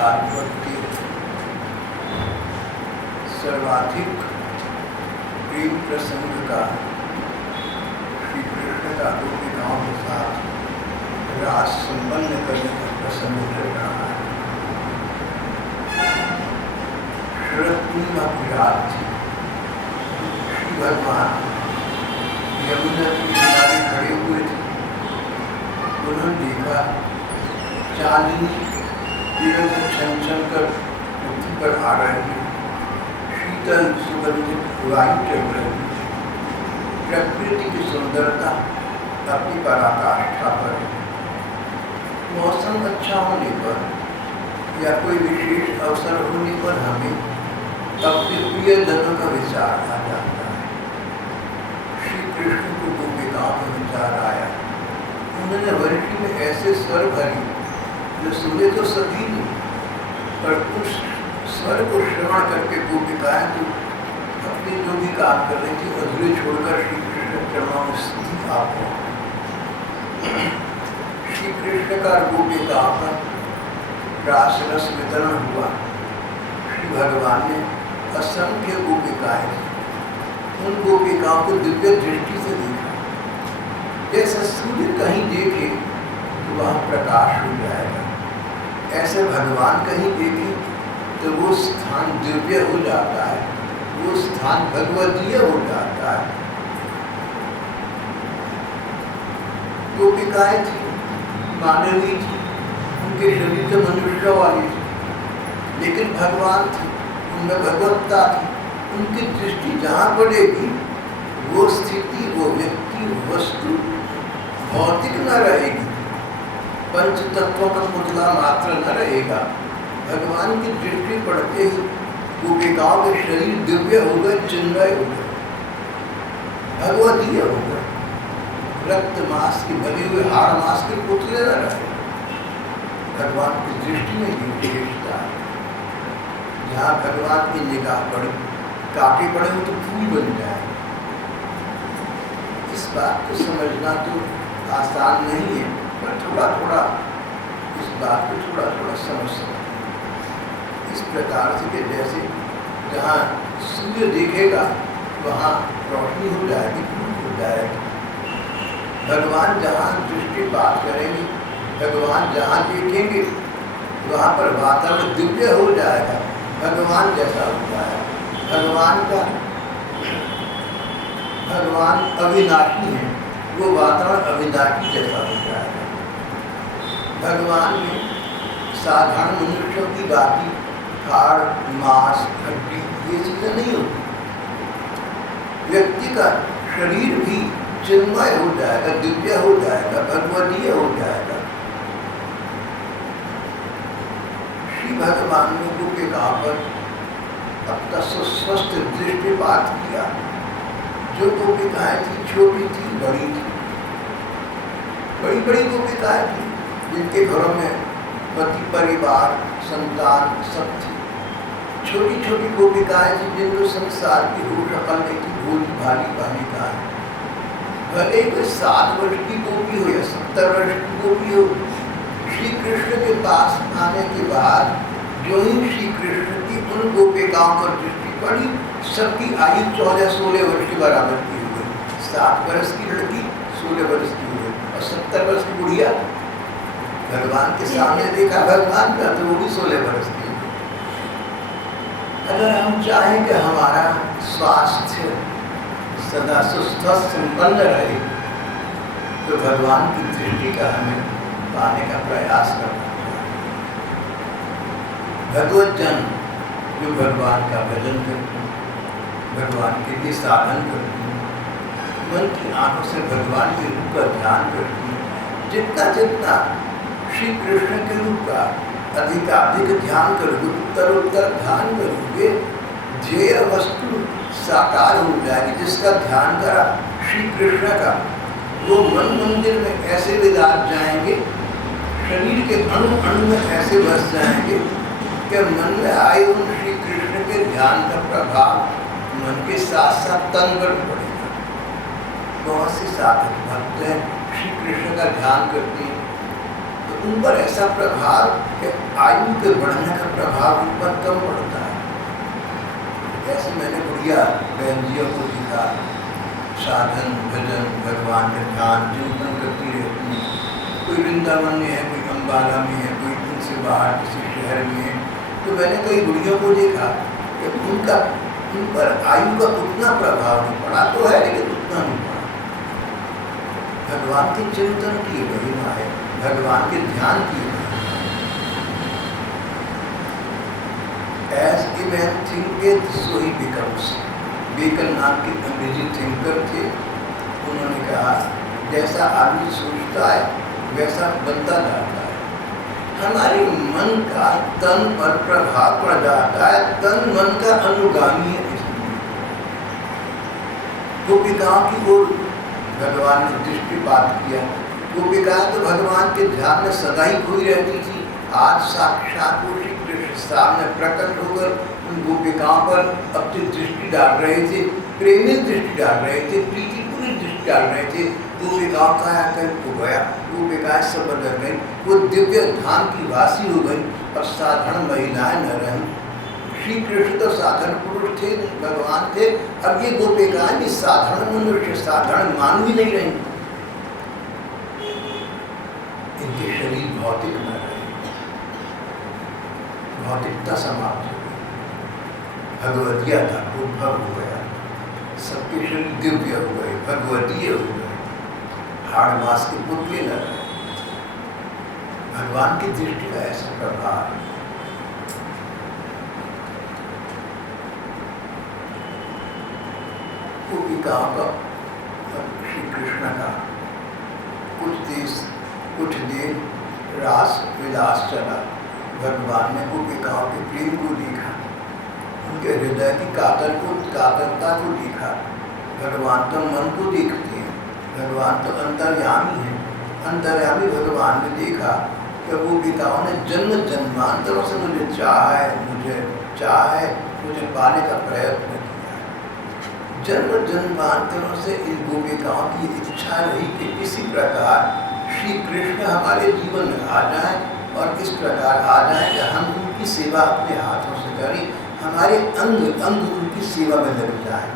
भागवत के सर्वाधिक प्रेम प्रसंग का श्री कृष्ण का गोपिकाओं के साथ रास संपन्न करने का प्रसंग चल रहा है। शरद पूर्णिमा की रात थी। श्री भगवान यमुना के किनारे खड़े हुए थे। उन्होंने देखा चांदनी तीरथ छन छन कर पृथ्वी पर आ रही है। शीतल सुगंधित हवाएं चल रही है। प्रकृति की सुंदरता अपनी पराकाष्ठा पर। मौसम अच्छा होने पर या कोई विशेष अवसर होने पर हमें अपने प्रियजनों का विचार आ जाता है। श्री कृष्ण को गोपिकाओं का विचार आया। उन्होंने वर्षी में ऐसे स्वर भरे जो सुने तो सभी ने, पर उस स्वर को श्रवण करके गोपिकाएं तो अपने जो भी काम कर रही थी अधूरे छोड़कर श्री कृष्ण चरणों में स्थित आप हो। श्री कृष्ण का गोपिकाओं का रास रस वितरण हुआ। श्री भगवान ने असंख्य गोपिकाएं उन गोपिकाओं को दिव्य दृष्टि से देखा। जैसे सूर्य कहीं देखे तो वह प्रकाश हो जाएगा, ऐसे भगवान कहीं देखे तो वो स्थान दिव्य हो जाता है, वो स्थान भगवदीय हो जाता है। गोपिकाएं थी, मानवी थी, उनके शरीर तो मनुष्य वाली थी, लेकिन भगवान थे, उनमें भगवत्ता थी। उनकी दृष्टि जहाँ पड़ेगी वो स्थिति, वो व्यक्ति, वो वस्तु भौतिक न रहेगी, पंच तत्वों का पुतला मात्र न रहेगा। भगवान की दृष्टि पड़ते ही गोपिकाओं के शरीर दिव्य हो गए, चिन्मय हो गए, भगवदीय हो गए। रक्त मांस की बने हुए हाड़ मांस के पुतले न रहे। भगवान की दृष्टि में ये विशेषता है। जहाँ भगवान की निगाह पड़े, कांटे पड़े हो तो फूल बन जाए। इस बात को समझना तो आसान नहीं है, पर थोड़ा थोड़ा इस बात को थोड़ा थोड़ा समझ सकते। इस प्रकार से कि जैसे जहाँ सूर्य देखेगा वहाँ रोशनी हो जाएगी, फूल हो जाएगी। भगवान जहाँ दृष्टिपात करेंगे, भगवान जहाँ देखेंगे वहाँ पर वातावरण दिव्य हो जाएगा, भगवान जैसा हो जाएगा। भगवान अविनाशी है, वो वातावरण अविनाशी जैसा हो जाएगा। भगवान में साधारण मनुष्यों की बाकी हाड़ मांस हड्डी ये चीजें नहीं होती। व्यक्ति का शरीर भी चिन्मय हो जाएगा, दिव्य हो जाएगा, भगवदीय हो जाएगा। श्री भगवान ने गोपिकाओं पर अपना सुस्वस्थ दृष्टिपात किया। जो गोपिकाएं थी छोटी थी, बड़ी थी, बड़ी बड़ी गोपिकाएं थी जिनके घरों में पति परिवार संतान सब थी। छोटी छोटी गोपिकाएं थी जिनको संसार की होश अकल नहीं थी, भोली भाली बालिकाएं। भले कोई 7 वर्ष की गोपी हो या 70 वर्ष की गोपी हो, श्री कृष्ण के पास आने के बाद जो ही श्री कृष्ण की उन गोपिकाओं पर दृष्टि पड़ी, सबकी आयु 14-16 वर्ष के बराबर की हो गई। 7 वर्ष की लड़की 16 वर्ष की हो गई और 70 वर्ष की बुढ़िया भगवान के सामने देखा भगवान का तो वो भी 16 वर्ष की हो गई। अगर हम चाहें कि हमारा स्वास्थ्य सदा सुस्थ संपन्न रहे तो भगवान की दृष्टि का हमें पाने का प्रयास करना चाहिए। भगवत जन जो भगवान का भजन करते हैं, भगवान के लिए साधन करते हैं, मन की आंखों से भगवान के रूप का ध्यान करते हैं। जितना जितना श्री कृष्ण के रूप का अधिकाधिक ध्यान करोगे, उत्तर उत्तर ध्यान करोगे, ध्येय वस्तु साकार हो जाएगी। जिसका ध्यान करा श्री कृष्ण का, वो मन मंदिर में ऐसे विराज जाएंगे, शरीर के अणु अणु में ऐसे बस जाएंगे कि मन में आए उन श्री कृष्ण के ध्यान का प्रभाव मन के साथ साथ तन पर पड़ेगा। बहुत से साधक भक्त हैं, श्री कृष्ण का ध्यान करते हैं तो उन पर ऐसा प्रभाव कि आयु के बढ़ने का प्रभाव उन पर कम पड़ता है। ऐसे मैंने बुढ़िया बहन जियों को दिखा, साधन भजन भगवान के ध्यान चिंतन करती रहती है। कोई वृंदावन में है, कोई अम्बाला में है, कोई इनसे बाहर किसी शहर में है। तो मैंने कई बुढ़ियों को देखा कि उन पर आयु का उतना प्रभाव नहीं पड़ा, तो है लेकिन उतना नहीं पड़ा। भगवान के चिंतन की महिमा है, भगवान के ध्यान की महिमा। As a man thinketh, so he becomes. Bacon नाम के अंग्रेजी थिंकर थे। उन्होंने कहा जैसा आदमी सोचता है वैसा बनता जाता है। हमारे मन का तन पर प्रभाव पड़ जाता है, तन मन का अनुगामी है। इसलिए गोपिकाओं की ओर भगवान ने दृष्टिपात किया। गोपिकाएं तो भगवान के ध्यान में सदा ही खोई रहती थी। आज साक्षात वो श्री कृष्ण सामने प्रकट होकर उन गोपिकाओं पर अपनी दृष्टि डाल रहे थे, प्रेमी दृष्टि डाल रहे थे, प्रीतिपूर्ण दृष्टि डाल रहे थे। गोपिकाओं का आकर हो गया, गोपिकाएं सब बदल गई, वो दिव्य धाम की वासी हो गई और साधारण महिलाएं न रही। श्री कृष्ण तो साधारण पुरुष थे, भगवान थे। अब ये गोपिकाएं भी साधारण मनुष्य, साधारण मानवी नहीं रही। इनके शरीर भौतिक न रहे, भौतिकता समाप्त हो गई, भगवदिया था उद्भव हो गया। सबके शरीर दिव्य हो गए, भगवदीय हो गए, हाड़ मास के पुतले न रहे। भगवान की दृष्टि का ऐसा प्रभाव। गोपिकाओं का श्री कृष्ण का कुछ देर रास विलास चला। भगवान ने गोपिकाओं के प्रेम को देखा, उनके हृदय की कातरता को देखा। भगवान तो मन को देखते हैं, भगवान तो अंतर्यामी है। अंतर्यामी भगवान ने देखा कि गोपिकाओं ने जन्म जन्मांतरों से मुझे चाहा है, मुझे पाने का प्रयत्न किया है। जन्म जन्मांतरों से इन गोपिकाओं की इच्छा रही कि किसी प्रकार श्री कृष्ण हमारे जीवन में आ जाए और इस प्रकार आ जाए कि हम उनकी सेवा अपने हाथों से करें, हमारे अंग अंग उनकी सेवा में लग जाए,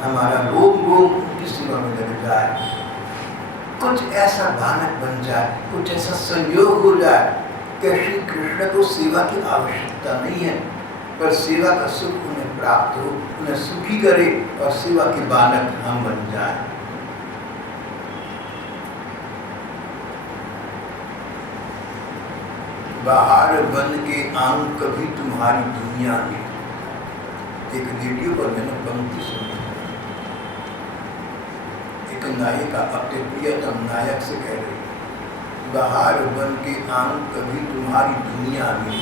हमारा रोग उनकी सेवा में लग जाए। कुछ ऐसा बालक बन जाए, कुछ ऐसा संयोग हो जाए कि श्री कृष्ण को सेवा की आवश्यकता नहीं है, पर सेवा का सुख उन्हें प्राप्त हो, उन्हें सुखी करे और सेवा के बालक हम बन जाए। बाहर बन के आऊं कभी तुम्हारी दुनिया में। एक रेडियो पर मैंने पंक्ति सुनी, एक नायिका अपने प्रियतम नायक से कह रही, बाहर बन के आऊं कभी तुम्हारी दुनिया में।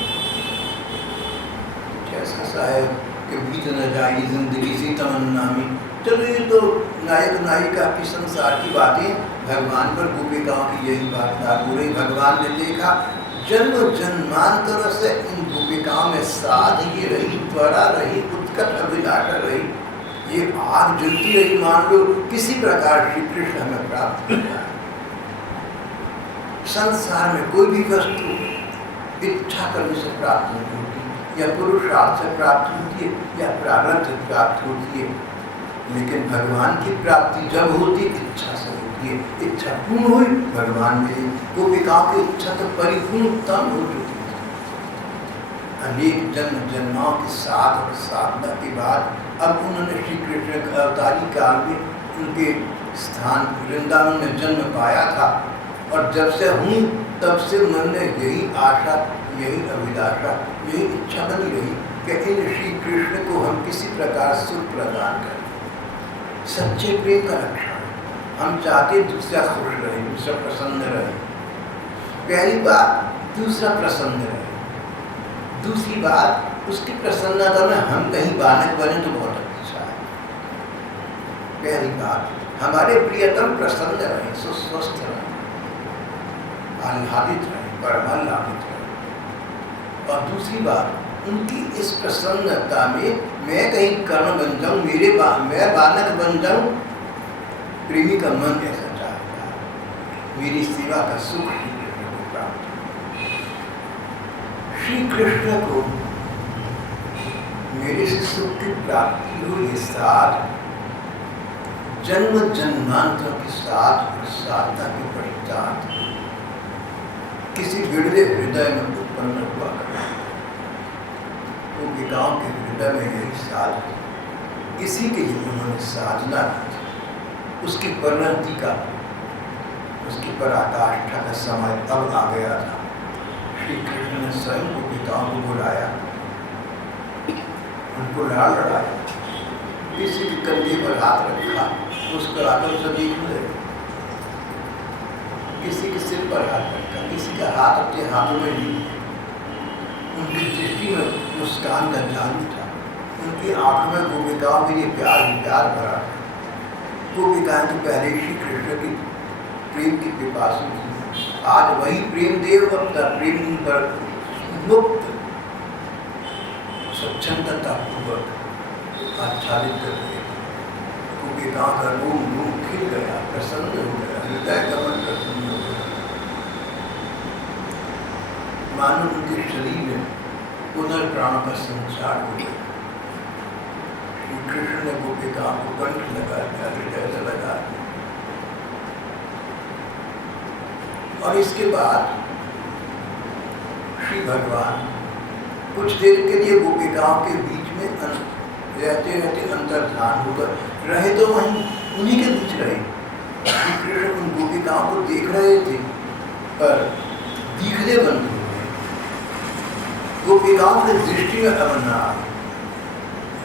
ऐसा सा है कि बीत न जाए जिंदगी सी तमन्ना में। चलो ये तो नायक नायिका की संसार की बातें, भगवान पर गोपिकाओं की यही बात लागू रही। भगवान ने देखा जन्म जन्मांतर से इन गोपिकाओं में साध ये रही, त्वरा रही, उत्कट अभिलाषा रही, ये आग जलती रही। मान लो किसी प्रकार श्री कृष्ण हमें प्राप्त कर जाए। संसार में कोई भी वस्तु इच्छा करने से प्राप्त नहीं होती, या पुरुषार्थ से प्राप्त होती है, या प्रारब्ध से प्राप्त होती है। लेकिन भगवान की प्राप्ति जब होती इच्छा से होती है। इच्छा पूर्ण हुई, भगवान मिले। गोपिकाओं की इच्छा तो परिपूर्णतम हो चुकी थी। अनेक जन्म जन्माओं के साथ और साधना के बाद अब उन्होंने श्री कृष्ण के अवतारी काल में उनके स्थान वृंदावन में जन्म पाया था। और जब से हूँ तब से मन में यही आशा, यही अभिलाषा, यही इच्छा बनी रही कि इन श्री कृष्ण को हम किसी प्रकार सुख प्रदान करें। सच्चे प्रेम का लक्षण हम चाहते दूसरा खुश रहे, दूसरा प्रसन्न रहे। पहली बात दूसरा प्रसन्न रहे, दूसरी बात उसकी प्रसन्नता में हम कहीं बालक बने तो बहुत अच्छा है। पहली बात हमारे प्रियतम प्रसन्न रहे, स्वस्थ रहे, आह्लादित रहे, परमाह्लादित रहे। और दूसरी बात उनकी इस प्रसन्नता में मैं कहीं कर्ण बन जाऊं, मैं बालक बन जाऊं। प्रेमी का मन ऐसा चाहता है, मेरी सेवा का सुख प्राप्त। श्री कृष्ण को मेरे से सुख की प्राप्ति हो, ये साथ जन्म जन्मांतर के साथ और साधना के पश्चात किसी बिरले हृदय में उत्पन्न हुआ करता। तो गांव के हृदय में यही साध, इसी के लिए उन्होंने साधना की। उसकी परिणति का, उसकी पराकाष्ठा का समय अब आ गया था। श्री कृष्ण ने स्वयं को पिताओं को बुलाया, उनको लाल लड़ाया, किसी के कंधे पर हाथ रखा, उसको आकर से देख ले, किसी के सिर पर हाथ रखा, किसी का हाथ अपने हाथों में लिया। उनकी दृष्टि में मुस्कान का जादू था, उनकी आंखों में गोपिकाओं के लिए प्यार ही प्यार भरा। गोपिकाएं तो पहले श्री कृष्ण की प्रेम की पिपासु थी, आज वही प्रेम देव अपना प्रेम पर मुक्त स्वच्छंदता पूर्वक आच्छादित कर रहे। गोपिकाओं का रूम रूम खिल गया, प्रसन्न हो गया, हृदय कमल प्रसन्न हो गया, मानो उनके शरीर में पुनर्प्राण का संचार हो गया। श्री कृष्ण ने गोपिकाओं को कंठ लगा दिया, हृदय से लगा दिया। और इसके बाद श्री भगवान कुछ देर के लिए गोपिकाओं के बीच में रहते रहते अंतर्धान होकर रहे, तो वहीं उन्हीं के बीच रहे। श्री कृष्ण उन गोपिकाओं को देख रहे थे, पर दिखने बंद हो गए। गोपिकाओं की दृष्टि में अवना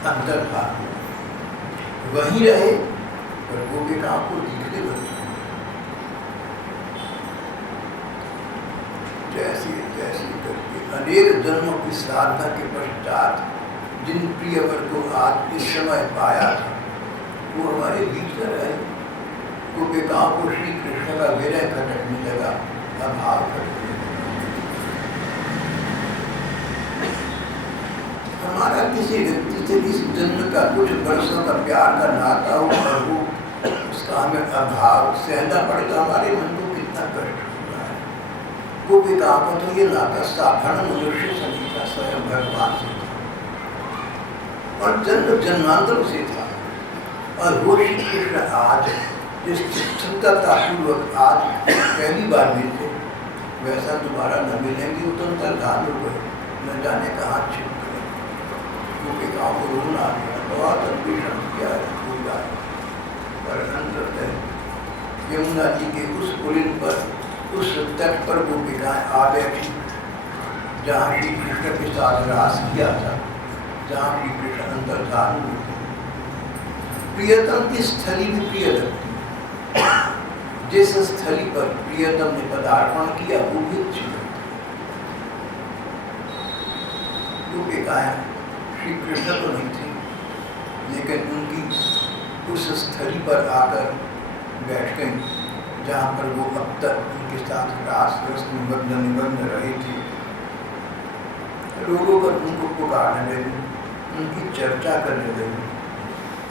अंतर्धान, वहीं रहे पर गोपिकाओं को दिखने बंद हो। जैसे जैसे करके अनेक जन्मों की साधना के पश्चात जिन प्रियवर को आज इस समय पाया था, वो हमारे बीच में रहे। गोपिकाओं को श्री कृष्ण का विरह खटकने लगा, अभाव खटकने लगा। हमारा किसी व्यक्ति से किसी जन्म का कुछ वर्षों का प्यार का नाता हो और वो उसका हमें अभाव सहना पड़े, तो हमारे मन को कितना कष्ट होता है। गोपिकाओं का तो ये नाता साधारण मनुष्य से नहीं था, स्वयं भगवान से था और जन्म जन्मांतर से था। और वो श्री कृष्ण आज जिस चिंतापूर्वक आज पहली बार मिलते, वैसा दोबारा न मिलेंगे। वो तो अंतर्धान हो गए, न जाने कहाँ छिप गए। गोपिकाओं को रोना आ गया, बहुत अन्वेषण किया पूरा, पर अंततः यमुना जी के उस पुलिन पर, उस तट पर गोपिकाएं आ बैठी जहाँ श्री कृष्ण के साथ रास किया था, जहाँ श्री कृष्ण अंतर्धान हुए थे। प्रियतम की स्थली भी प्रिय लगती, जिस स्थली पर प्रियतम ने पदार्पण किया वो भी अच्छी लगती। गोपिकाएं श्री कृष्ण तो नहीं थे, लेकिन उनकी उस स्थली पर आकर बैठ गई जहाँ पर वो अब तक उनके साथ रास रस निमग्न रहे थे। लोगों पर उनको पुकारने लगी, उनकी चर्चा करने लगी।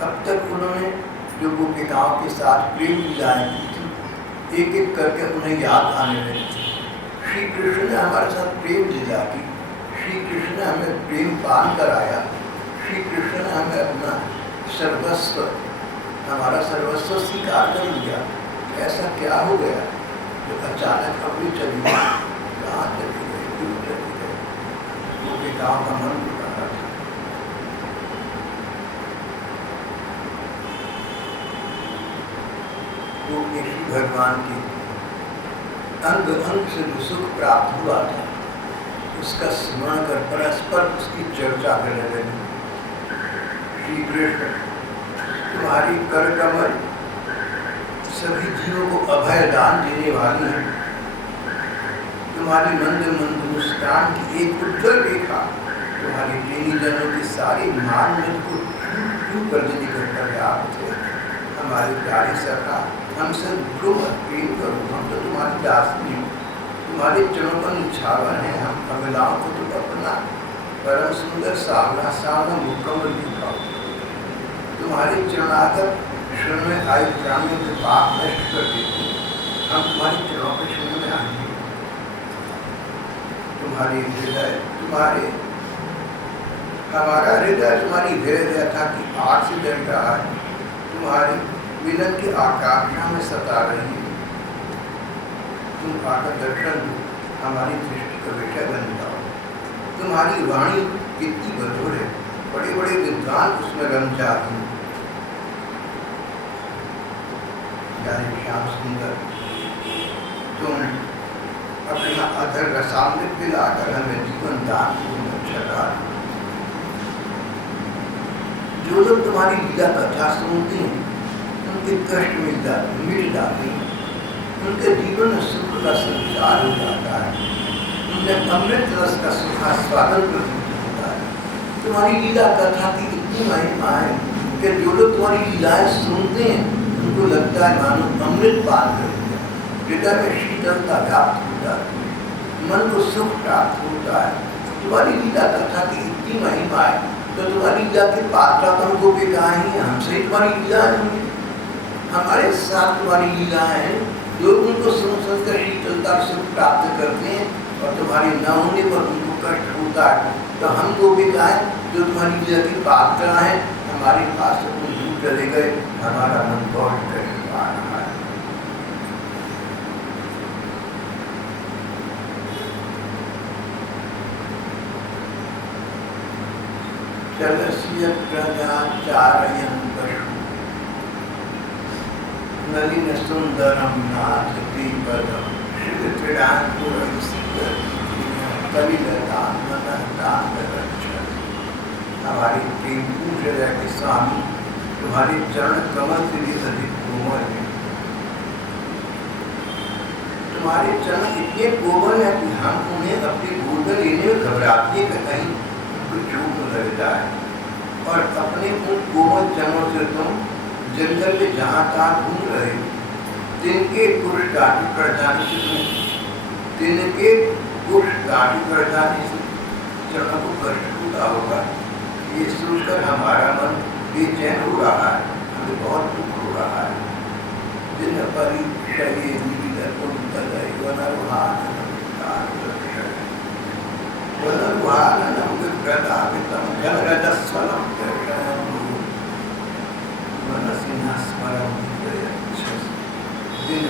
अब तक उन्होंने जो गोपिकाओं के साथ प्रेम लीलाएं की थी, एक एक करके उन्हें याद आने लगी। श्री कृष्ण ने हमारे साथ प्रेम लीला की, श्री कृष्ण ने हमें प्रेम पान कराया, श्री कृष्ण ने हमें अपना सर्वस्व, हमारा सर्वस्व स्वीकार कर लिया। ऐसा क्या हो गया जो अचानक अपनी चली गई, कहाँ चली गई, क्यों चली गई? गोपिकाओं का मन बिगाड़ा था। वो श्री भगवान के अंग अंग से जो सुख प्राप्त हुआ था, उसका स्मरण कर परस्पर उसकी चर्चा करने लगी। श्री कृष्ण, तुम्हारी कर कमल सभी जीवों को अभय दान देने वाली है। तुम्हारी मंद मंद मुस्कान की एक उज्ज्वल रेखा तुम्हारी प्रेमी जनों की सारी मान मत को क्यों कर देने का पर्याप्त है। हमारी प्यारी सखा, हमसे क्यों प्रेम करो, हम तो तुम्हारी दासी हैं, तुम्हारे चरणों पर निछावर हैं। हम अबलाओं को तो अपना परम सुंदर सावला सावला मुकम्मल दिखाओ। तुम्हारे चरणागत शरण में आयु प्राणियों के पाप नष्ट कर देते, हम तुम्हारी चरणों के शरण में आएंगे। तुम्हारी हृदय हमारा हृदय तुम्हारी व्यथा की आग से जल रहा है, तुम्हारी मिलन की आकांक्षा में सता रही है। तुम आकर दर्शन दो, हमारी दृष्टि का विषय बन जाओ। तुम्हारी वाणी कितनी मधुर है, बड़े बड़े विद्वान उसमें रम जाते हैं। श्याम सुंदर, तुम अपना अधर रसामृत पिलाकर हमें जीवन दान चढ़ा। जो लोग तुम्हारी लीला कथा सुनते हैं उनके कष्ट मिट जाते हैं, उनके जीवन में सुख का संचार हो जाता है, उनमें अमृत रस का सुखास्वादन प्रतीत होता है। तुम्हारी लीला कथा की इतनी महिमा है कि जो लोग तुम्हारी लीलाएं सुनते हैं उनको लगता है मानो अमृत पान कर दिया, हृदय में शीतलता व्याप्त हो जाती है, मन को सुख प्राप्त होता है। तुम्हारी लीला कथा की इतनी महिमा है तो तुम्हारी लीला के पात्रा तो हमको बेगाएं हैं, हमसे ही तुम्हारी लीलाएं होंगी, हमारे साथ तुम्हारी लीलाएं हैं। लोग उनको सुन कर शीतलता सुख प्राप्त करते हैं और तुम्हारे न होने पर उनको कष्ट होता है। तो हमको बेगाएं जो तुम्हारी लीला की पात्रा है, हमारे पास से तुम दूर चले गए, हमारा मन बहुत कष्ट आ रहा है। चलस्य प्रजाचारयं पशु नलिन सुंदरम नाथ पदम हमारी प्रेम पूज्य के स्वामी तुम्हारे चरण कमल से भी अधिक कोमल है। तुम्हारे चरण इतने कोमल है कि हम उन्हें अपने गोद में लेने में घबराते हैं कि कहीं कुछ चूक न लग जाए, और अपने उन कोमल चरणों से तुम जंगल में जहाँ तहाँ घूम रहे, तिनके पुरुष गाड़ी पड़ जाने से तिनके पुरुष गाड़ी पड़ जाने से चरणों को कष्ट होता होगा। ये सोचकर हमारा मन बेचैन हो रहा है, हमें बहुत दुख हो रहा है। दिन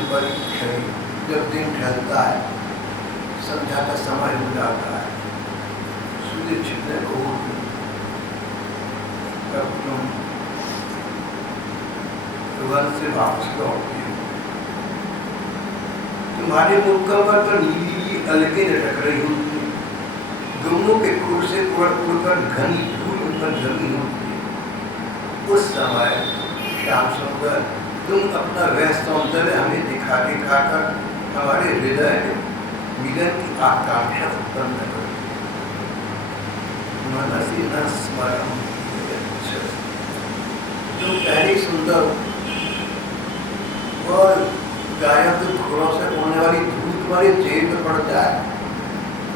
परीक्षय, जब दिन ढलता है, संध्या का समय हो जाता है, सूर्य छिपने को तब तुम वन से वापस लौटती हो। तुम्हारे मुक्कमर पर नीली अलगे लटक रही होती है, दोनों के खुर से उड़ कर घनी धूल उन पर जमी होती है। उस समय श्याम सुंदर तुम अपना वह सौंदर्य हमें दिखा कर हमारे हृदय में मिलन की आकांक्षा उत्पन्न कर। मनसी न स्मरण तुम पहले सुंदर और गायों के खुरों से उड़ने वाली धूल तुम्हारे चेहरे पर पड़ जाए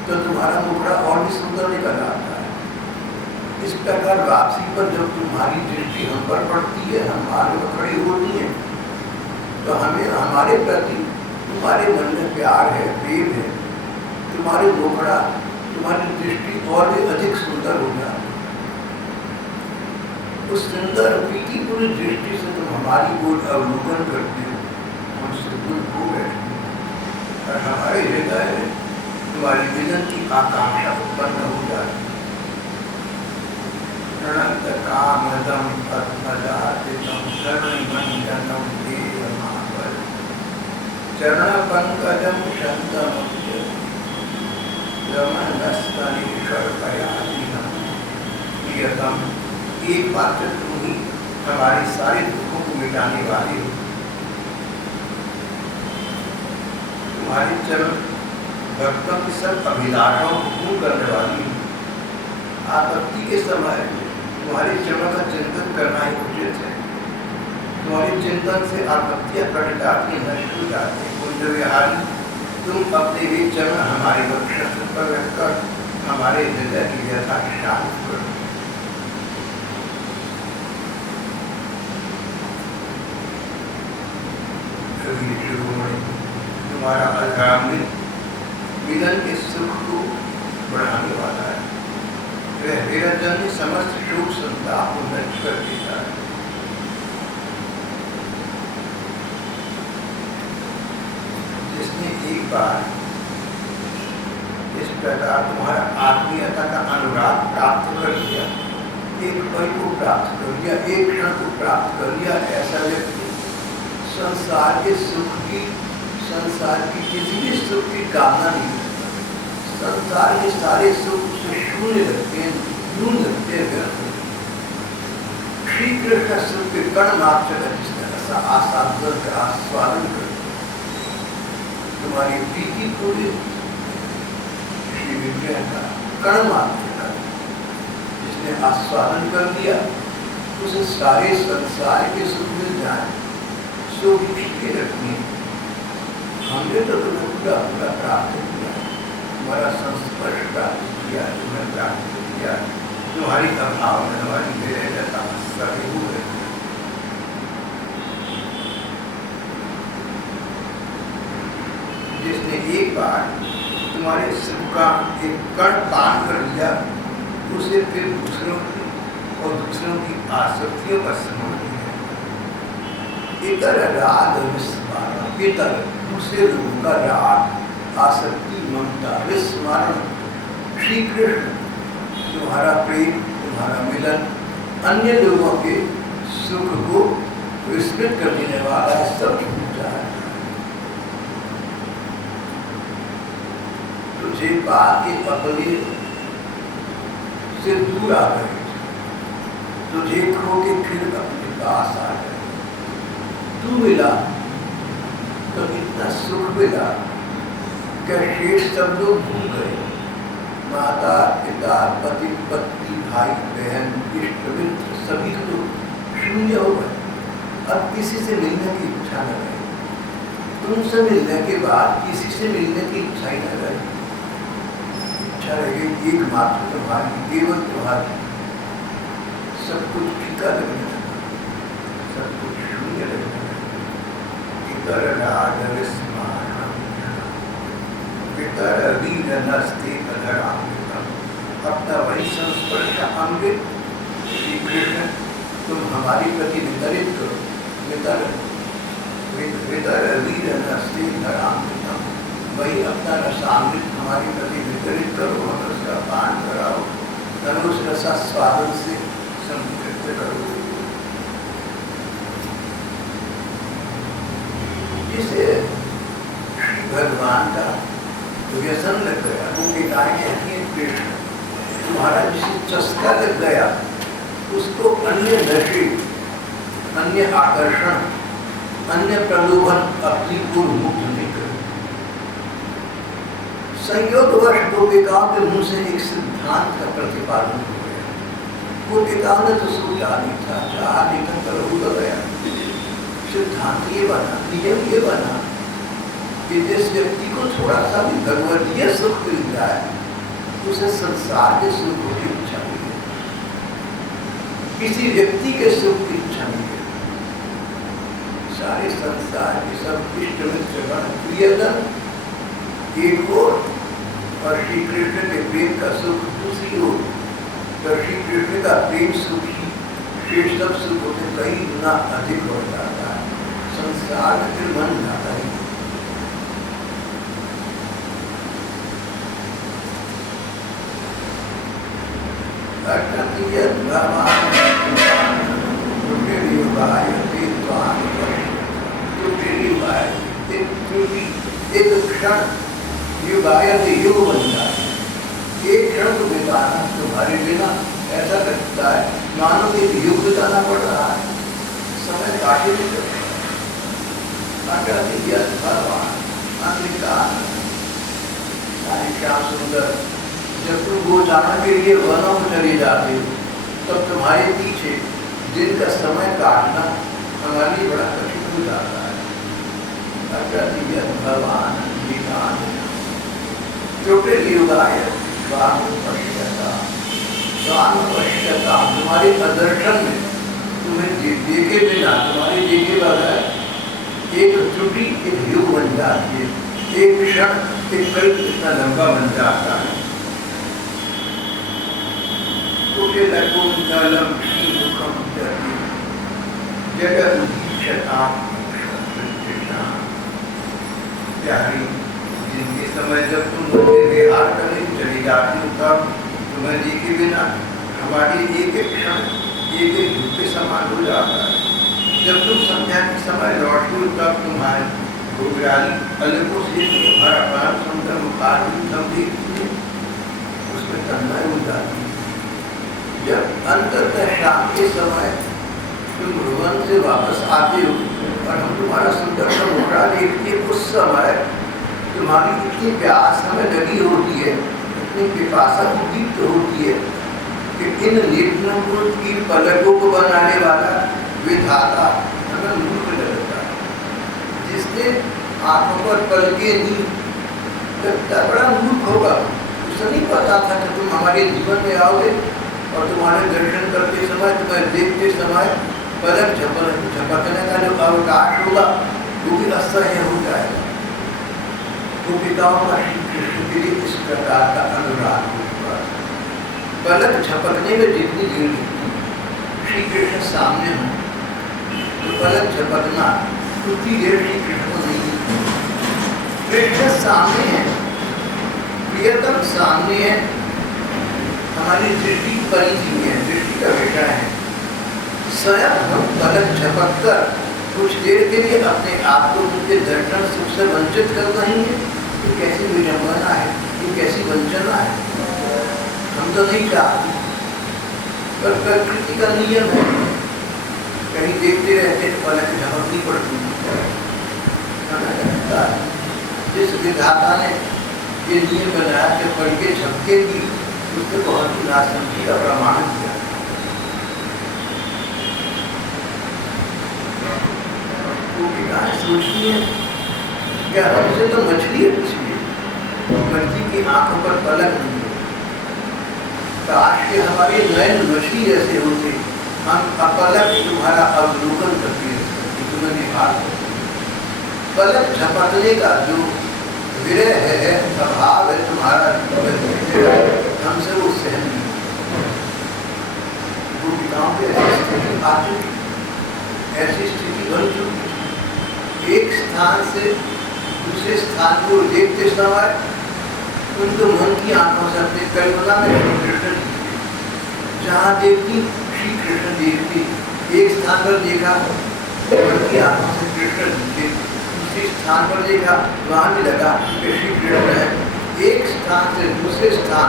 तो तुम्हारा मुखड़ा और भी सुंदर निकल आता है। इस प्रकार वापसी पर जब तुम्हारी दृष्टि हम पर पड़ती है, हमारे पर खड़ी होती है, तो हमें हमारे प्रति तुम्हारे मन में प्यार है, प्रेम है, तुम्हारे मुखड़ा तुम्हारी दृष्टि और भी अधिक सुंदर हो जाती है। उस सुंदर प्रीतिपूर्ण दृष्टि से तुम हमारी ओर अवलोकन करते हो, हमसे दूर हो बैठते हो और हमारे हृदय में तुम्हारी मिलन की आकांक्षा उत्पन्न हो जाती है। प्रणत कामदम पद्मजातितम शरणमंजनम देवमावर चरण पंकजम शंतमुच्य रमणस्तनीश्वर पयाधीनम प्रियतम। एक मात्र तुम ही हमारे सारे दुखों को मिटाने वाले हो। तुम्हारी चरण भक्तों की सब अभिलाषाओं को पूर्ण करने वाली है। आपत्ति के समय तुम्हारे चरणों का चिंतन करना ही उचित है। तुम्हारे चिंतन से आपत्तियां कट जाती, नष्ट हो जाती। कुंज विहारी तुम अपने भी चरण हमारे वक्षस्थल पर रखकर हमारे हृदय की व्यथा शांत करो। तुम्हारा अधरामृत मिलन के सुख को बढ़ाने वाला है। वह निरंजन समस्त शोक संताप को नष्ट कर देता है। जिसने एक बार इस प्रकार तुम्हारा आत्मीयता का अनुराग प्राप्त कर लिया, एक पल को प्राप्त कर लिया, एक क्षण को प्राप्त कर लिया, ऐसा व्यक्ति संसार के सुख की, संसार की किसी भी सुख की कामना नहीं करता। संसार के सारे सुख से शून्य लगते हैं, यूं लगते हैं व्यर्थ। श्री कृष्ण सुख के कण मात्र का जिस तरह सा आस्वादन का आस्वादन कर तुम्हारी प्रीति पूरी श्री विग्रह का कण मात्र का जिसने आस्वादन कर दिया, उसे सारे संसार के सुख मिल जाए, सो भी रखनी। हमने तो तुम्हें पूरा पूरा प्राप्त किया, तुम्हारा संस्पर्श प्राप्त किया, तुम्हें प्राप्त किया, तुम्हारी अभाव में हमारी मेरे तपस्या हुए। जिसने एक बार तुम्हारे सुख का एक कण पान कर लिया, उसे फिर दूसरों की और दूसरों की आसक्तियों का स्मरण है। इतर राग विस्मरण, इतर दूसरे लोगों का राग, आसक्ति, ममता, विस्मरण। श्री कृष्ण तुम्हारा प्रेम, तुम्हारा मिलन अन्य लोगों के सुख को विस्मृत कर देने वाला है, सब छूट जाए। तुझे पाके अपने से दूर आ गए, तुझे खो के फिर अपने पास आ गए। तू मिला तो इतना सुख मिला कि शेष सब लोग भूल गए। माता पिता पति पत्नी भाई बहन इष्ट मित्र सभी लोग शून्य हो गए। अब किसी से मिलने की इच्छा न रही। तुमसे मिलने के बाद किसी से मिलने की इच्छा ही न रही। इच्छा रह गई एकमात्र तुम्हारी, केवल तुम्हारी। सब कुछ फीका लगने लगा, सब कुछ शून्य लगने लगा। इतर राग विस्मरण, इतर वीर नस्ते अधरामृतम। अपना वही संस्पर्श अमृत श्री कृष्ण तुम हमारी प्रति वितरित करो। वितर वीर नस्ते अधरामृतम, वही अपना रसामृत हमारी प्रति वितरित करो, हमें उसका पान कराओ, हमें उस रसास्वादन से संतृप्त करो। जिसे भगवान का व्यसन लग गया, वो गिटाएं कहती हैं कृष्ण तुम्हारा जिसे चस्का लग गया, उसको अन्य नशे, अन्य आकर्षण, अन्य प्रलोभन अपनी ओर मुक्त नहीं कर। संयोगवश गोपिकाओं के मुंह से एक सिद्धांत का प्रतिपादन हो गया। गोपिकाओं ने तो सोचा नहीं था, चाह लेकर कर हो गया। सिद्धांत ये बना, नियम ये बना कि जिस व्यक्ति को थोड़ा सा भी भगवतीय सुख मिल जाए, उसे संसार के सुख की इच्छा नहीं है, किसी व्यक्ति के सुख की इच्छा नहीं है। सारे संसार के सब इष्ट मित्रगण प्रियजन एक ओर और श्री कृष्ण के प्रेम का सुख दूसरी ओर। तो श्री कृष्ण का प्रेम सुख ही शेष सब सुखों से कई गुना अधिक हो जाता है। संसार में फिर मन जाता है। एक क्षण युग बन जाए, एक क्षण को बिताना तुम्हारे बिना ऐसा लगता है मानो एक युग बिताना पड़ रहा है। समय काटे नहीं क्या सुंदर। जब तुम गोचारण के लिए वनों में चले जाते हो, तब तुम्हारे पीछे दिन का समय काटना हमारे लिए बड़ा कठिन हो जाता है। भगवान छोटे युगाय तुम्हारे प्रदर्शन में तुम्हें देखे बिना, तुम्हारे देखे बगैर एक त्रुटि एक युग बन जाती है, एक क्षण एक कल्प इतना लंबा बन जाता है। कुटिलकुण्डलं श्रीमुखं दधि जगदीशतां प्यारी। जिनके समय जब तुम मुझे विहार करने चली जाती हो तब तुम्हें देखे बिना हमारी एक एक क्षण एक एक युग के समान हो जाता है। जब तुम संध्या के समय लौटती हो तब तुम्हारे गोग्राली अलगों से तुम्हारा परम सुंदर मुखारविंद देखती है, उसमें तन्मय हो जाती है। जब अंततः शाम के समय तुम भ्रमण से वापस आते हो और हम तुम्हारा सुंदर सा मुखड़ा देखते हैं, उस समय तुम्हारी इतनी प्यास हमें लगी होती है, इतनी पिपासा दीप्त होती है कि इन नेत्रों को की पलकों को बनाने वाला विधाता हमें मूर्ख लगता है। जिसने आंखों पर पलके दी लगता बड़ा मूर्ख होगा। उसे नहीं पता था कि तुम हमारे जीवन में आओगे और तुम्हारे दर्शन करते समय, तुम्हें देखते समय पलक झपकने का जो अवकाश होगा वो भी असह्य हो जाएगा। तो पिताओं का श्री कृष्ण के लिए इस प्रकार का अनुराग होगा। पलक झपकने में जितनी देर लगती श्री कृष्ण सामने हो तो पलक झपकना उतनी देर श्री कृष्ण को नहीं दिखती। कृष्ण सामने है, प्रियतम सामने है, हमारी दृष्टि परिधि है, दृष्टि का विषय है। स्वयं हम पलक झपक कर कुछ देर के लिए अपने आप को उनके दर्शन सुख से वंचित कर रहे हैं। ये कैसी विडंबना है, ये कैसी वंचना है। हम तो नहीं चाहते, पर प्रकृति का नियम है, कहीं देखते रहते पलक झपकनी पड़ती है। जिस विधाता ने ये नियम बनाया कि पलके झपकेगी, उसने बहुत ही नासमझी का प्रमाण किया। सोचती है क्या हमसे तो मछली है, मछली की आंखों पर पलक नहीं है। काश के हमारे नयन मछली जैसे होते, हम अपलक तुम्हारा अवलोकन करते तुम्हें निहार करते। पलक झपकने का जो विरह है, अभाव है तुम्हारा, हमसे वो सहन नहीं। वो पिताओं की ऐसी स्थिति आ चुकी, ऐसी स्थिति बन चुकी। एक स्थान से दूसरे स्थान को देखते समय उनको मन की आंखों से अपनी कल्पना में श्री कृष्ण जहाँ देखती श्री कृष्ण देखती। एक स्थान पर देखा मन की आंखों से कृष्ण दिखे, दूसरे स्थान पर देखा वहाँ भी लगा कि श्री कृष्ण है। एक स्थान से दूसरे स्थान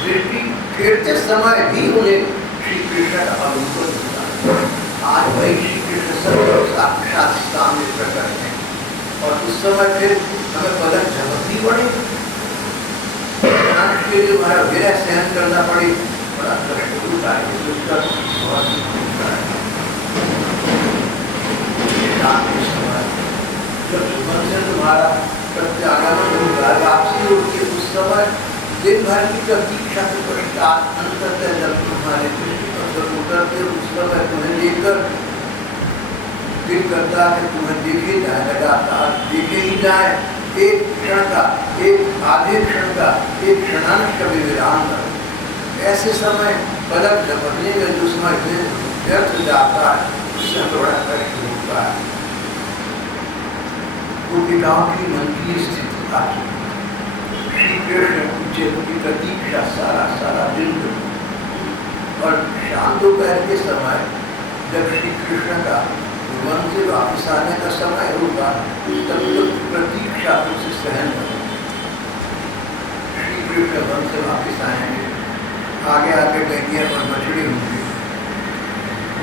दृष्टि फेरते समय भी उन्हें श्री कृष्ण का अवलोकन होता। आज वही श्री कृष्ण सब साक्षात सामने प्रकट है और उस समय फिर हमें पलक झपकनी पड़े, के लिए हमारा विरह सहन करना पड़े, बड़ा कष्ट होता है। सोचकर बहुत दुख होता है। जब मन से तुम्हारा प्रत्यागमन होगा, वापसी होगी, उस समय दिन भर की प्रतीक्षा के पश्चात अंततः जब तुम्हारे दृष्टि पर उतरते उस समय तुम्हें देखकर दिल करता है कि तुम्हें देखे जाए, लगातार देखे ही जाए। एक क्षण का, एक आधे क्षण का, एक क्षणांश का भी विराम कर। ऐसे समय पलक झपकने में जो समय व्यर्थ जाता है उससे बड़ा कष्ट होता है। वो पिताओं की मन की स्थिति आ चुकी। श्री कृष्ण की प्रतीक्षा सारा दिन और शाम दोपहर के समय जब श्री कृष्ण का वन से वापस आने का समय होगा तब तक प्रतीक्षा उसे सहन हो। श्री कृष्ण वन से वापस आएंगे, आगे आगे डंडिया पर मछली होंगे,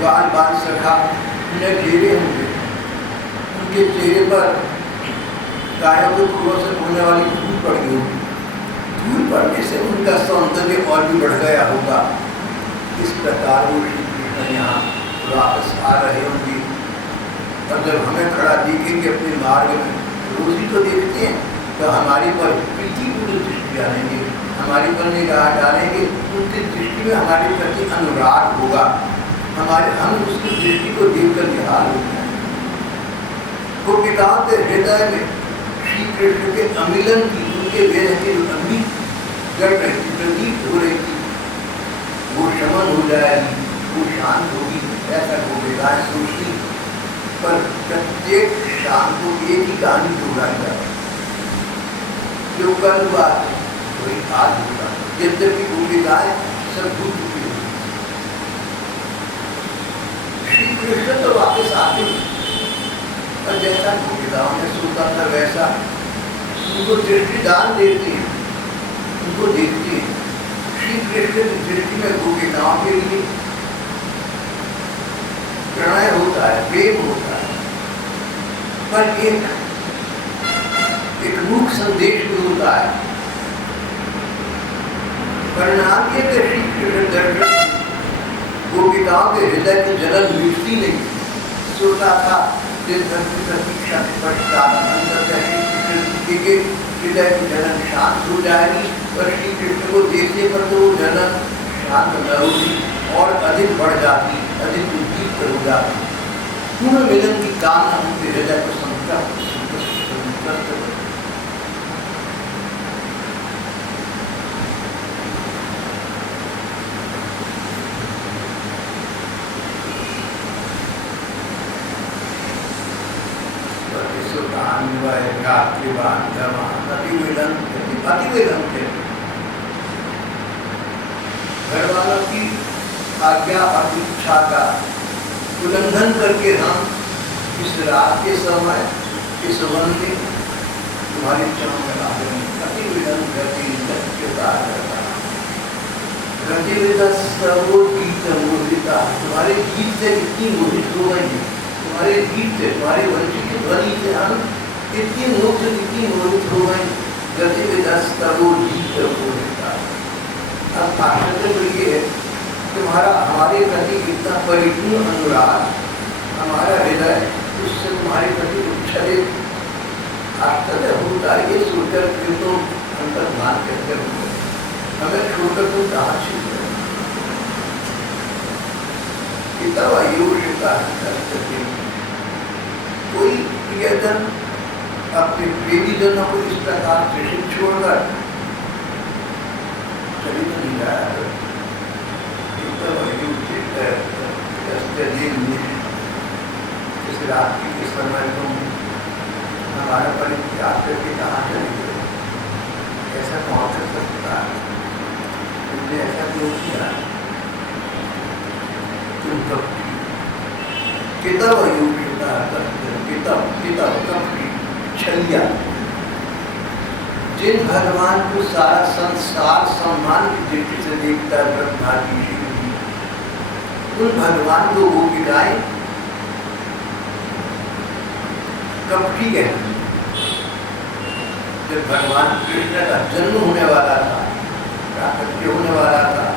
बाल बाल सखा उन्हें घेरे होंगे, उनके चेहरे पर गायों के फूलों से होने वाली धूल पड़ी होगी। धूल पड़ने से उनका सौंदर्य और भी बढ़ गया होगा। इस प्रकार वो श्री कृष्ण यहाँ वापस आ रहे होंगे और जब हमें खड़ा देखेंगे अपने मार्ग में, रोज ही तो देखते हैं, तो हमारी पर प्रीतिपूर्ण दृष्टि डालेंगे, हमारी पर निगाह डालेंगे, उनकी दृष्टि में हमारे प्रति अनुराग होगा। हम उसकी दृष्टि को देखकर निहाल हो जाएंगे। वो पिताओं के हृदय में श्री कृष्ण के अमिलन की, उनके वेद की अग्नि जड़ रही थी, प्रदीप्त हो रही थी। वो शमन हो जाएगी, वो शांत होगी, ऐसा गोपिकाएं सोचती। पर प्रत्येक शाम को एक ही कहानी दोहराई जाती, जो कल हुआ वही आज होगा। यद्यपि गोपिकाएं सब भूल चुकी होती, श्री कृष्ण तो वापस आते ही, और जैसा गोपिकाओं ने सोचा था वैसा उनको दृष्टि दान देती है, उनको देखती है। श्री कृष्ण की दृष्टि में गोपिकाओं के लिए प्रणय होता है, प्रेम होता है, पर एक मूक संदेश भी होता है। परिणाम ये कि श्री कृष्ण दर्शन गोपिकाओं के हृदय की जलन मिटती नहीं। सोचा था जिस धन की प्रतीक्षा के पश्चात श्री कृष्ण के हृदय की जलन शांत हो जाएगी, और श्री कृष्ण को देखने पर तो वो जलन शांत न होगी और अधिक बढ़ जाती, अधिक उद्दीप्त हो जाती। पूर्ण मिलन की कामना उनके हृदय को संतप्त घर वालों की आज्ञा और इच्छा का उल्लंघन करके हम इस रात के समय इस वन में तुम्हारी चरण में ला रहे हैं। अति विलंब गति तुम्हारे गीत से इतनी मोहित हो गई, तुम्हारे गीत से, तुम्हारी वंशी की ध्वनि से हम इतनी मुक्त, इतनी मोहित हो गई। अब आश्चर्य तो ये है, तुम्हारा हमारे प्रति इतना परिपूर्ण अनुराग, हमारा हृदय उससे तुम्हारे प्रति उच्छलित आश्चर्य होता है। ये सोचकर फिर तो अंतर्धान कहते होंगे, हमें छोड़कर तुम कहाँ छिप गए। कोई प्रियजन अपने प्रेमीजनों को इस प्रकार से छोड़कर चली तो नहीं जाया। इस रात्रि के समय तुम हमारा परित्याग करके कहाँ चले गए? ऐसा कौन कर सकता है? तुमने ऐसा क्यों किया? तुम कब किताब छलिया, जिन भगवान को सारा संसार सम्मान की दृष्टि से देखता है, ब्रह्मादि उन भगवान को वो गिराए कपटी कहते। जब भगवान कृष्ण का जन्म होने वाला था, प्राकट्य होने वाला था,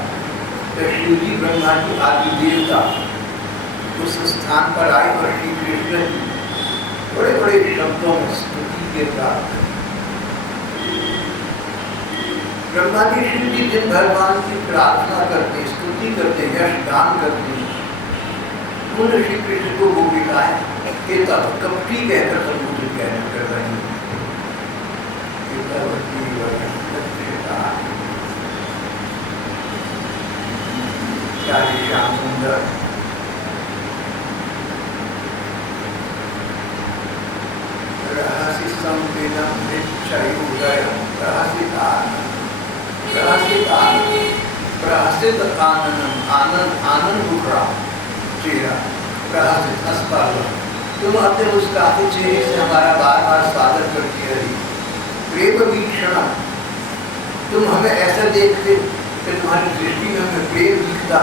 तो शिव जी ब्रह्मा की आदि देवता उस स्थान पर आए और श्री कृष्ण की बड़े बड़े शब्दों में स्तुति के साथ ब्रह्मा जी शिव जी जिन भगवान की प्रार्थना करते, स्तुति करते, यश गान करते, उन श्री कृष्ण को गोपिकाएं कपटी कहकर संबोधित कहने कर रही है। क्या श्याम सुंदर रहस्य संवेदन प्रहसित आनंद आनंद उभरा चेहरा, प्रहसित अस्पताल। तुम अपने मुस्कुराते चेहरे से हमारा बार बार स्वागत करती रही। प्रेम वीक्षण, तुम हमें ऐसा देखते कि तुम्हारी दृष्टि में हमें प्रेम दिखता,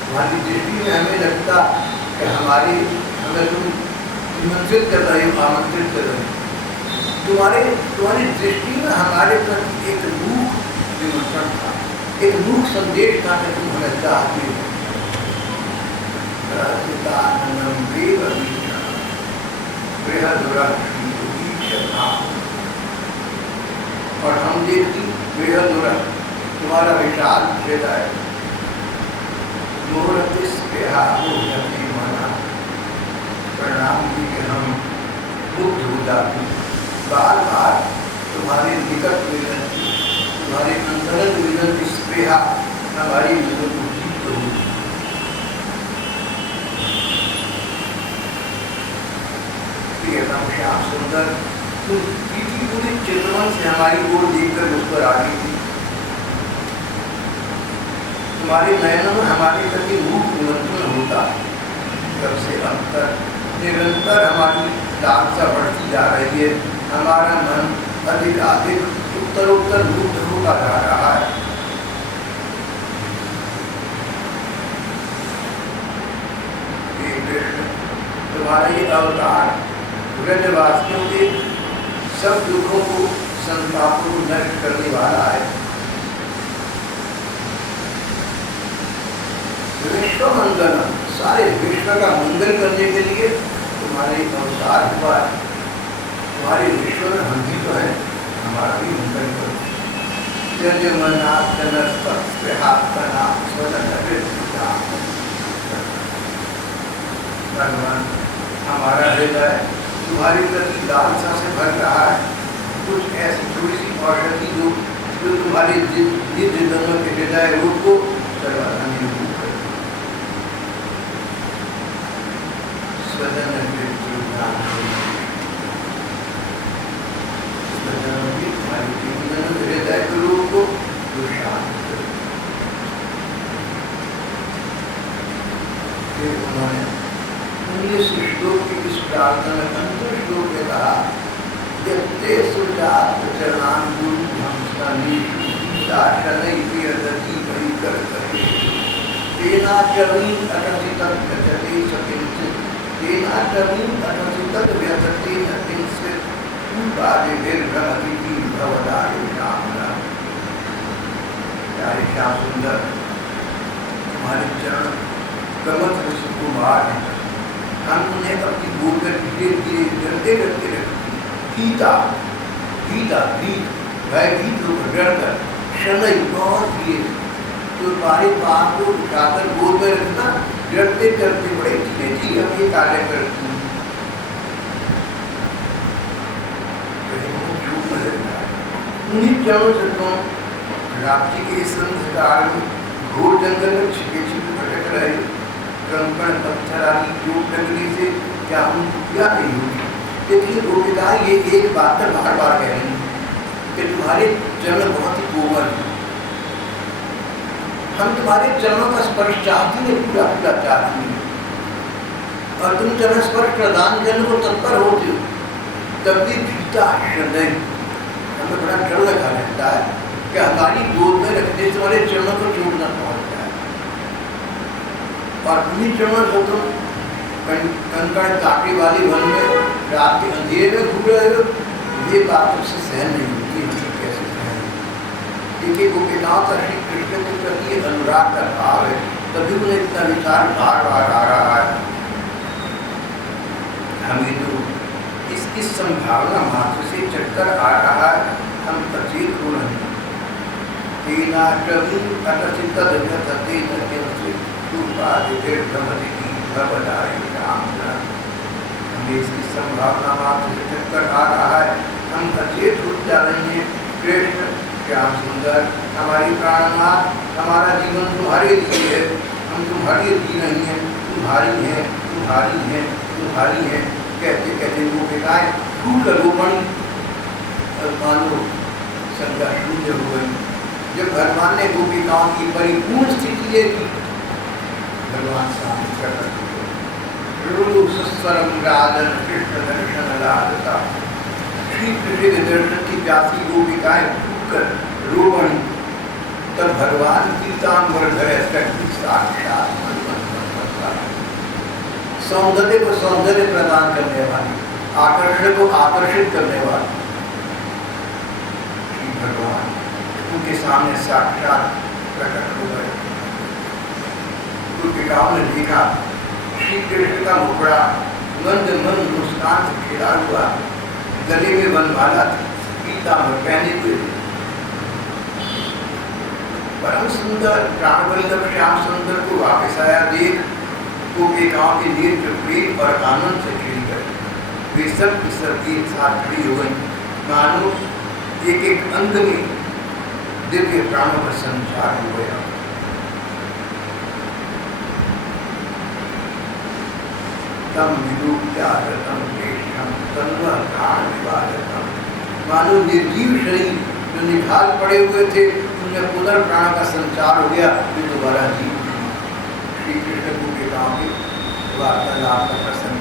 तुम्हारी दृष्टि में हमें लगता कि हमें तुम निमंत्रित कर रहे हो, आमंत्रित कर रहे हो। तुम्हारी दृष्टि में हमारे प्रति एक रूप निमंत्रण था, एक मूक संदेश था कि तुम हमें चाहते हो। और हम देखती तुम्हारा विशाल हृदय प्रणाम की कि हम मुक्त हो जाते, बार बार तुम्हारे निकट मिलन, तुम्हारे अंतरंग मिलन की स्पृहा हमारी बुद्धि तो प्रियतम श्याम सुंदर की पूरी चितवन से हमारी ओर देखकर उस पर आ गई थी। तुम्हारे नयनों में हमारे प्रति रूप निमंत्रण होता है। तब से अब तक निरंतर हमारी लालसा बढ़ती जा रही है। हमारा मन अधिक उत्तरोत्तर मुक्त होता जा रहा है। हे कृष्ण, तुम्हारा ये अवतार ब्रजवासियों के सब दुखों को, संतापों को नष्ट करने वाला है। विश्व मंगल, सारे विश्व का मंगल करने के लिए तुम्हारे अवतार हुआ है। तुम्हारे विश्व में हम भी तो है, हमारा भी मंगल करो। भगवान, हमारा हृदय तुम्हारी प्रति लालसा से भर रहा है। कुछ ऐसी थोड़ी सी औषधि जो तुम्हारे दोनों के हृदय रूप को सर्वथा निरूपित करे। स्वजन मृत्यु तुम्हारी जीवन हृदय के रूप को शांत करे। उन्होंने श्लोक की इस प्रार्थना में अंतर श्लोक में कहा, यत्ते सुजात चरणान गुरु हंसनी दाशनै प्रियदति परिकर करे तेना चरणी अटति तत् गजते सकिंचित तेना चरणी अटति तत् व्यथते न किंचित उपादे भ्रमति की भवदाय श्यामला। प्यारे श्याम सुंदर, तुम्हारे चरण कमल से सुकुमार है। हम उन्हें अपनी गोद में धीरे धीरे डरते डरते रखते। गीता गीता गीत भयभीत होकर डरकर शनै बहुत धीरे तो तुम्हारे बाप को उठाकर गोद में रखना, डरते डरते बड़े धीरे धीरे हम ये कार्य करते हैं। उन्हीं चरणों से तुम रात्रि के इस अंधकार में घोर जंगल में छिपे छिपे भटक रहे। कंकड़ पत्थर आदि चोट लगने से क्या उनको क्या नहीं होगी। लेकिन गोपिका ये एक बात पर बार बार कह रही कि तुम्हारे चरण बहुत ही कोमल हैं। हम तुम्हारे चरणों का स्पर्श चाहती है, पूरा पूरा चाहती है, और तुम चरण स्पर्श प्रदान करने को तत्पर होते हो। तब भी भीता हृदय हमें बड़ा डर लगा रहता है कि हमारी गोद में रखने से तुम्हारे चरणों को चोट न पहुंच जाए। और उन्हीं चरणों को तुम कंकड़ कांटे वाली वन में रात के अंधेरे में घूम रहे हो, ये बात तुमसे सहन नहीं होती। हमसे कैसे सहन होगी? क्योंकि गोपिकाओं का श्री कृष्ण के प्रति अनुराग का भाव है, तभी उन्हें इतना विचार बार बार आ रहा है। हमें तो इस संभावना मात्र से चक्कर आ रहा है, हम सचेत हो रहे हैं। तेना कभी अटसित दधते न हमें इसकी संभावना मात्र से चक्कर आ रहा है, हम सचेत हो जा रहे हैं। कृष्ण श्याम सुंदर, हमारी प्राणनाथ, हमारा जीवन तुम्हारे लिए है। हम तुम्हारे लिए नहीं है, तुम्हारी है, तुम्हारी है, तुम्हारी है। कहते कहते वो बेटाएं फूट कर रोपणी मानो संज्ञा शून्य हो गई। जब भगवान ने गोपिकाओं की परिपूर्ण स्थिति देखी, भगवान सामने प्रकट हुए। सुस्वरम राजन कृष्ण दर्शन लादता। श्री कृष्ण के दर्शन की प्यासी गोपिकाएं फूट कर रोपणी। तब भगवान पीताम्बर धरे साक्षात सौंदर्य को सौंदर्य प्रदान करने वाली, आकर्षण को आकर्षित करने वाली श्री भगवान उनके सामने साक्षात प्रकट हो गए। गोपिकाओं ने देखा श्री कृष्ण का मुखड़ा मंद मंद मुस्कान से खिला हुआ, गले में वनमाला थी, पीताम्बर पहने हुए। परम सुंदर प्राणवल्लभ श्याम सुंदर को वापस आया देख गोपिकाओं के नेत्र प्रेम और आनंद से खिल गए। वे सब एक साथ खड़ी हो गई, मानो एक एक अंग में दिव्य प्राणों का संचार हो गया। तम विलुप्त्यागतम ज्येष्ठम तन्वधान विवादतम। मानो निर्जीव शरीर जो निढाल पड़े हुए थे उनमें पुनर्प्राण का संचार हो गया, वे दोबारा जीव। श्री कृष्ण को के गाँव में वार्तालाप का प्रसंग